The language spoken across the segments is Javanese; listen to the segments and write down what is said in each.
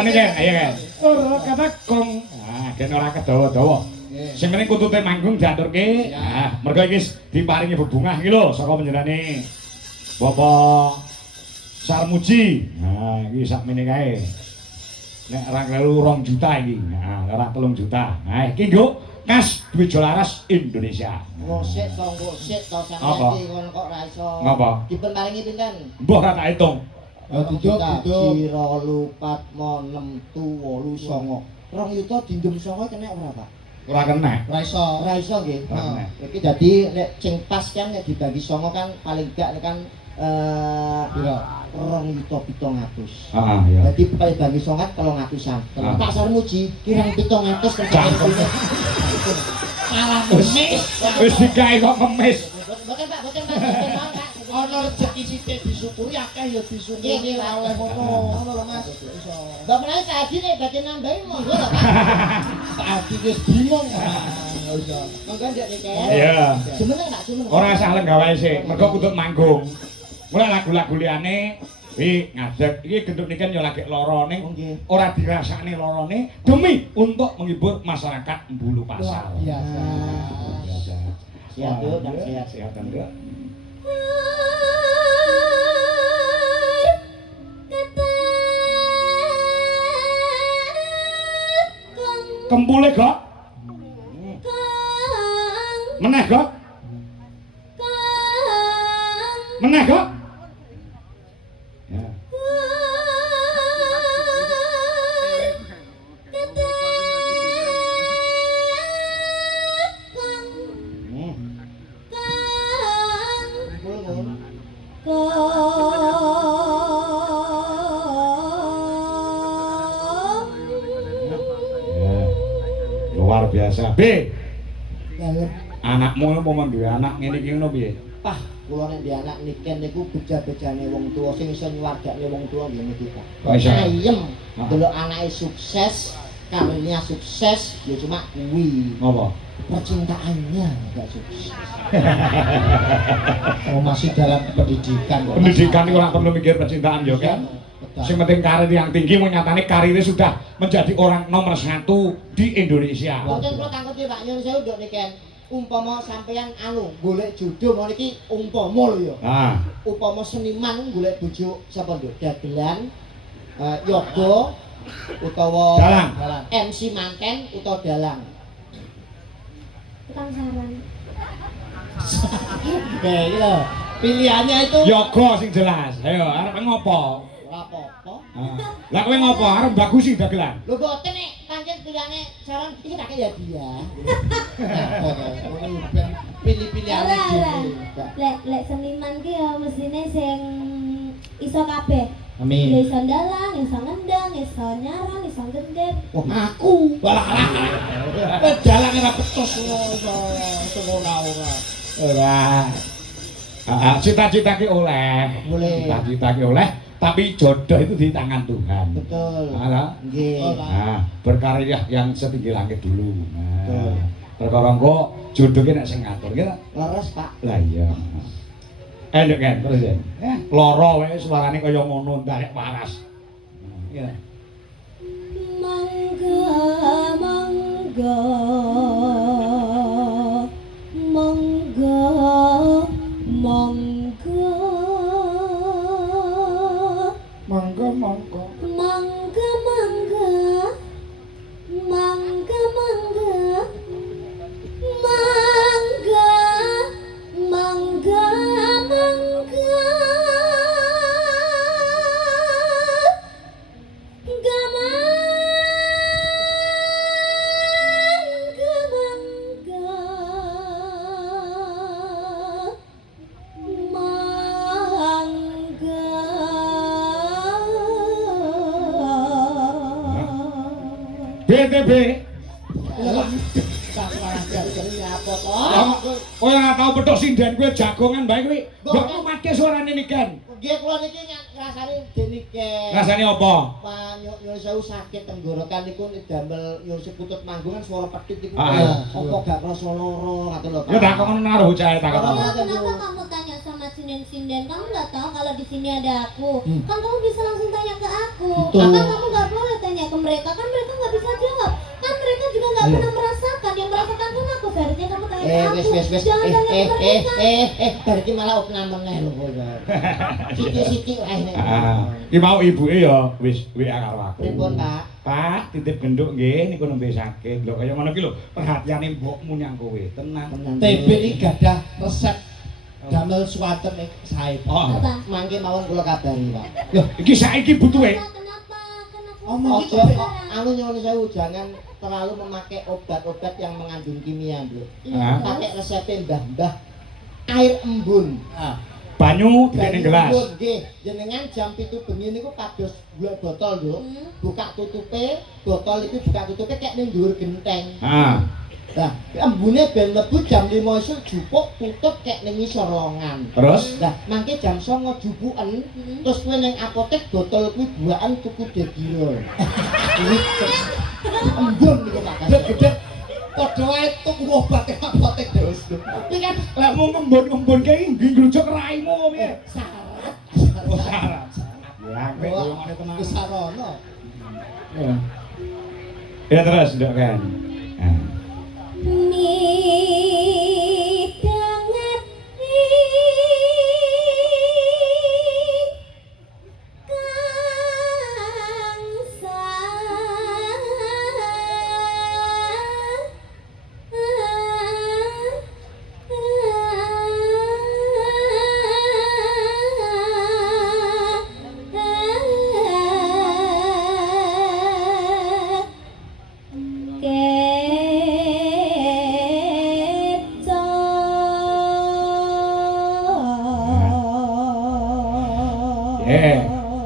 Suarane kan, ayo kan. Ora kata kong. Ah, gen ora kedawa-dawa. Sing meneh kutute manggung diaturke. Ah, mergo iki diparingi bebungah iki lho saka panjenengane Bapak Sarmuji. Nah, iki sakmene kae. Nek ora klelu 2 juta iki. Nah, ora 3 juta. Nah, iki nggo kas duit Jolaras Indonesia. Ngosik to sampeyan iki ngono kok ora iso. Ngapa? Dipun paringi pinten? Mbah ora tak hitung. Duduk. 0, 4, 6, 7, 8, 9. 2 yuta dindum 9 kena ora, Pak? Ora kena. Ora iso nggih. Ora kena. Iki dadi nek sing pas kan nek dibagi 9 kan paling gak kan pira? 2.700.000. Heeh, iya. Dadi paling bagi 9 300-an. Pak Sarmuji kirang 700 kerjaan. Salah ngemis. Wis digawe kok ngemis. Boten Pak. Ana rezeki sithik disyukuri akeh ya disyukuri ora oleh ngono. Ngono lho Mas. Iso. Mbak menawi tadi nek badhe nambahi monggo lho Pak. Tadi wis bingung. Enggak usah. Monggo ndek iki. Iya. Jumeneng Pak, jumeneng. Ora salah gawe sik, mergo kutut manggung. Mulai lagu-lagu liyane iki ngadeg iki genduk niken ya lagi lara ning ora dirasakne larane demi untuk menghibur masyarakat Mbulu Pasar. Biasa. Biasa. Siap Duk, dan siap. Siap kan, Duk. Kempule kok? Meneh kok? Meneh kok? Ya. Luar biasa. B. Anakmu mau duwe anak ngene iki ngono piye? Pah, kula nek di anak niken niku beja-bejane wong tuwa sing iso nyuwargakne wong tuwa nggih niki Pak. Kok iso? Ayem. Delok anake sukses, karirnya sukses, ya cuma kuwi. Ngopo? Percintaannya enggak sukses. Oh masih dalam pendidikan. Pendidikan itu ora perlu mikir percintaan ya kan? Yang penting karir yang tinggi menyatakan karirnya sudah menjadi orang nomor 1 di Indonesia. Mungkin kula takut ya Pak nyuwun sewu nduk niken. Umpama sampeyan golek jodoh mau niki umpama lho ya. Ah. Upama seniman golek bojo sapa nduk? Dagelan, yoga utawa Dalang. MC manten utawa dalang. Tukang saran. Nah, iki lho. Pilihannya itu Yoga sing jelas. Ayo, arep ngopo? ora apa-apa. Lah kowe ngopo? Arep bagusi dagelan. Lho boten nek pancen pilihane saran iki tak ya dia. Pilih-pilihane dhewe. Lek seniman ki ya mesine sing iso kabeh. Amin. Ya iso dalang, iso ngendang, iso nyaran, iso gendhet. Wah aku. Walah. Dalang ora petos ora. Ora. Cita-cita ki oleh. Boleh. Cita-cita ki oleh, tapi jodoh itu di tangan Tuhan. Betul. Alah. Nggih. Nah, berkarya yang setinggi langit dulu. Betul. Nah, perkara engko jodohke nek sing ngatur ki. Leres Pak. Lah iya. Nduk kan terus ya. Lara wae suarane kaya ngono ndarek waras. Iya. Mangga mangga mangga mangga Mangga mangga. mangga mangga mangga mangga mangga mangga mangga BTB. Oh ora tau petuk sinden kowe jagongan bae kowe. Mbok mati suarane niken. Nggih kula niki ngrasani denike. Rasane apa? Nyuwun sewu sakit tenggorokan niku damel nyuwun putut manggung kan suara pedhit niku. Ah. Apa gak krasa lara ngoten lho Pak. Ya tak kok ngono karo bocah tak kok. Kenapa kamu tanya sama sinden-sinden? Kamu nggak tahu kalau di sini ada aku. Kan kamu bisa langsung tanya ke aku. Betul. Kan kamu nggak boleh tanya mereka kan mereka nggak bisa jawab. Kan mereka juga nggak pernah merasakan. Yang merasakan kan aku. Seharusnya kamu tanya aku. Wes. Jangan tanya ke mereka. Berarti malah opnam meneh lho kowe. Siti-siti wae. Ki mau ibuke ya wis WA karo aku. Pripun, Pak? Pak, titip genduk nggih niku nembe sakit. Lho kaya ngono ki lho, perhatiane mbokmu nyang kowe. Tenang. TB iki gadah resep damel suwaten sae. Oh. Apa? Mangke mawon kula kabari, Pak. Loh, iki saiki butuhe. Kenapa? Kan aku Omong Ojo, anu nyuwun sewu jangan terlalu memakai obat-obat yang mengandung kimia, Bro. Hah? Pakai resep mbah-mbah air embun. Banyu dikene gelas. Embun nggih, jenengan jam 7 bengi niku kados buat botol lho. Buka tutupe, botol iki buka tutupe kayak ning dhuwur genteng. Ah. Nah, embune ben mlebu jam 5 esuk jupuk tutup kayak ning ngisor longan. Terus Nah, mangke jam 09.00 jupuken, terus kowe ning apotek botol kuwi buakan tuku degiro. Kuwi embun niku Pak. Gede-gede padha wae tuku obat ing apotek terus. Tapi kan lek mau ngembun-ngembun kae nggih ngrujuk raimu piye? Syarat. Oh, sarap. Ya, kowe ngomongane tenan. Kesarono. Ya. Ya terus, Nduk kan. Nah. Midanget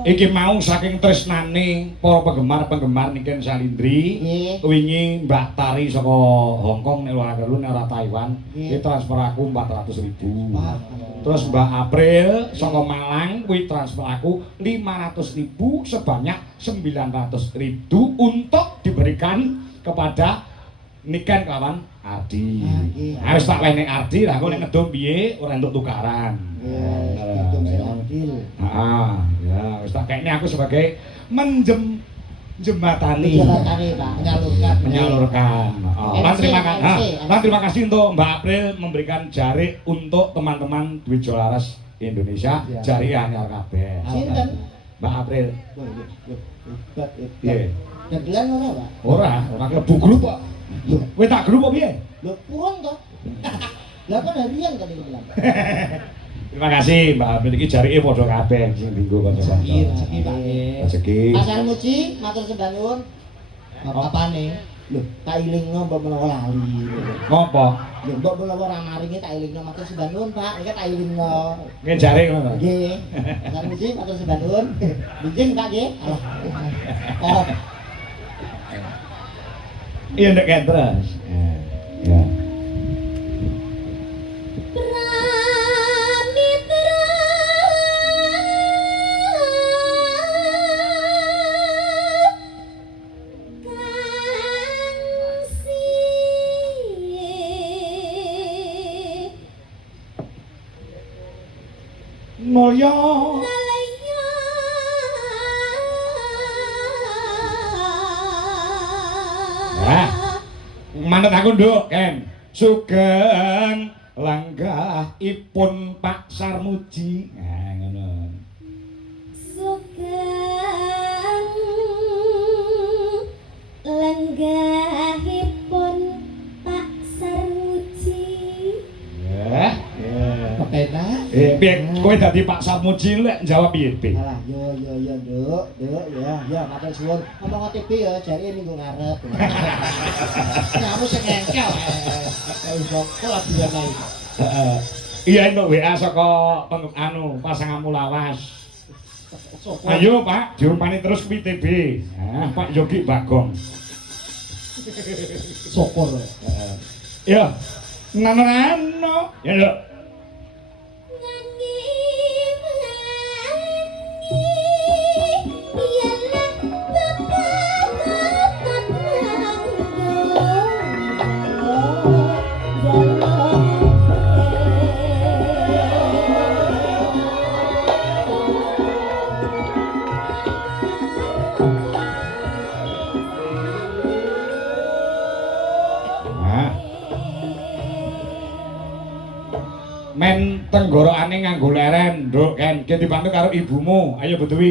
Iki mau saking tresnane para penggemar-penggemar Niken Salindri. Nggih. Wingi Mbak Tari saka Hong Kong nek ora kelu nek ora Taiwan, iki transfer aku 400.000. Terus Mbak April saka Malang kuwi transfer aku 500.000 sebanyak 900.000 untuk diberikan kepada Niken kawan Ardi. Nah, wis tak wenek Ardi, lah kok nek ngedom piye ora entuk tukaran. Heeh, ya wis tak kene aku sebagai jembatani. Jembatani, Pak. Menyalurkan. Oh, lan MC, terima kasih. MC. Lan terima kasih untuk Mbak April memberikan jarik untuk teman-teman Dwi Jolaras Indonesia. Jarik anyar kabeh. Sinten? Mbak April. Piye? Dagelan ora, Pak? Ora klebu grup kok. Lho, kowe tak grup apa piye? Lho, purun to. Lah kan harian kan iki bilang. Terima kasih Mbak April iki jarike padha kabeh sing dinggo kanca-kanca. Rezeki, Pak. Rezeki. Pasar Muji, matur sembah nuwun. Apane? Lho, tak ilingno mbok menawa lali. Ngopo? Lho, mbok menawa ora maringi tak ilingno matur sembah nuwun, Pak. Iki tak ilingno. Nggih jarik ngono. Nggih. Pasar Muji, matur sembah nuwun. Bijing, Pak nggih. Oh. Iya ndek kan terus. Ya. Mulya manut aku nduk Ken sugeng langgahipun Pak Sarmuji nah ngono sugeng lenggahipun Pak Sarmuji ya Penak. piye kowe dadi Pak Sarmuji lek jawab piye piye Alah, yo nduk, ya matur suwun. Ngomong OTP ya jare minggu ngarep. Kamu sing engkel. Iso kok abiyane iki. heeh iya entuk WA saka pasanganmu lawas ayo Pak diumpani terus kuwi TB nah Pak Yogi Bagong Syukur. ya nano ya lho men tenggorokane nganggo leren, Nduk, Ken. Ki dibantu karo ibumu. Ayo Betuwi.